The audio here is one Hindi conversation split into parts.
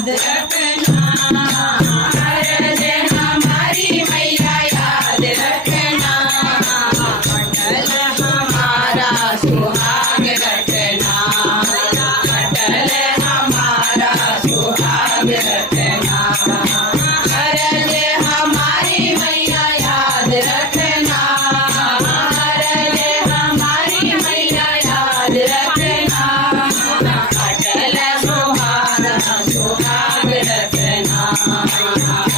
याद रखना, अरज हमारी मैया याद रखना, अटल हमारा सुहाग रखना, अटल हमारा सुहाग रखना, अरज हमारी मैया याद रखना, अरज हमारी मैया याद रखना, अटल हमारा सुहाग रखना,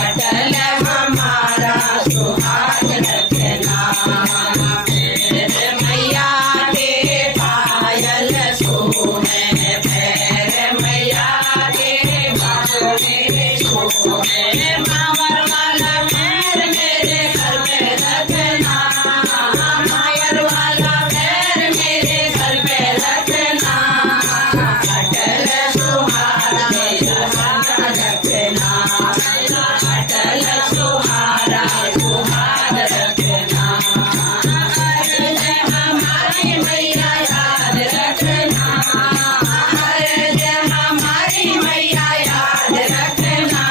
अटल हमारा सुहाग रखना, मेरे मैया के पायल सोने, पैर मैया के बाले सोने, मावर वाला पैर मेरे सर पे रखना, मायर वाला पैर मेरे सर पे रखना, अटल सुहारा सुहाग रखना, अटल सुहारा सुहाग रखना, अरज हमारी मैया याद रखना, अरज हमारी मैया याद रखना,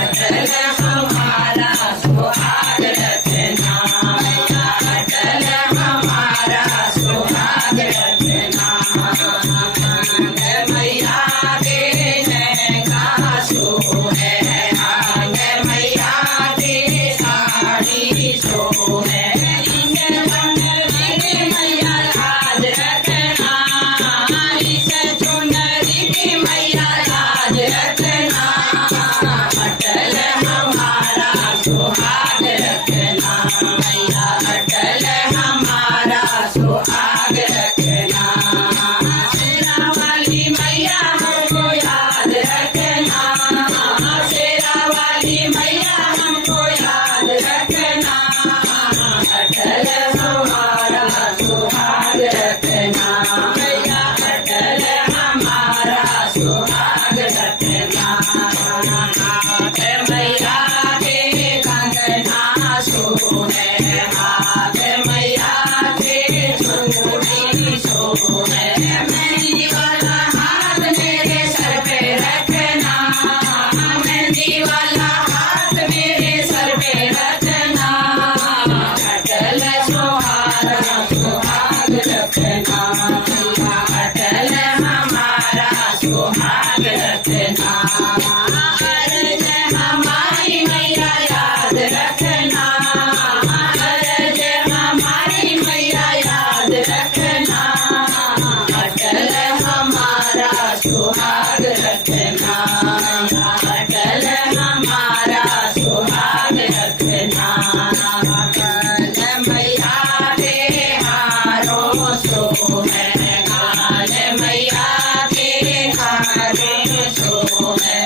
अटल हमारा सुहाग रखना, अटल हमारा सुहाग रखना, मैया के लहंगा सोने, आंग मैया के साड़ी सोने, मैया याद रखना, इस चुनरी की मैया याद रखना, अटल हमारा सुहाग रखना, मैया अटल हमारा सुहाग रखना, शेरा वाली मैया हमको याद रखना, शेरा वाली मैया हमको याद रखना, अटल हमारा सुहाग रखना, मैया अटल हमारा सुहाग रखना, हाथ मैया के कंगना सोने, हाथ मैया के चूड़ी सोने, मेहंदी वाला हाथ मेरे सर पे रखना, मेहंदी वाला हाथ मेरे सर पे रखना, अटल सुहारा सुहाग रखना, अटल हमारा सुहाग रखना, अरज हमारी मैया याद रखना, अरज हमारी मैया याद रखना, अटल हमारा सुहाग रखना, अटल हमारा सुहाग रखना, अटल मैया के हारों सोने, काल मैया के हारों सोने,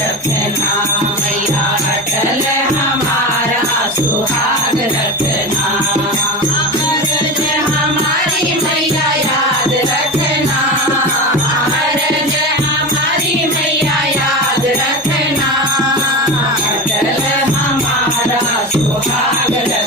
रखना मैया अटल हमारा सुहाग रखना अरज हमारी मैया याद रखना अरज हमारी मैया याद रखना अटल हमारा सुहाग रखना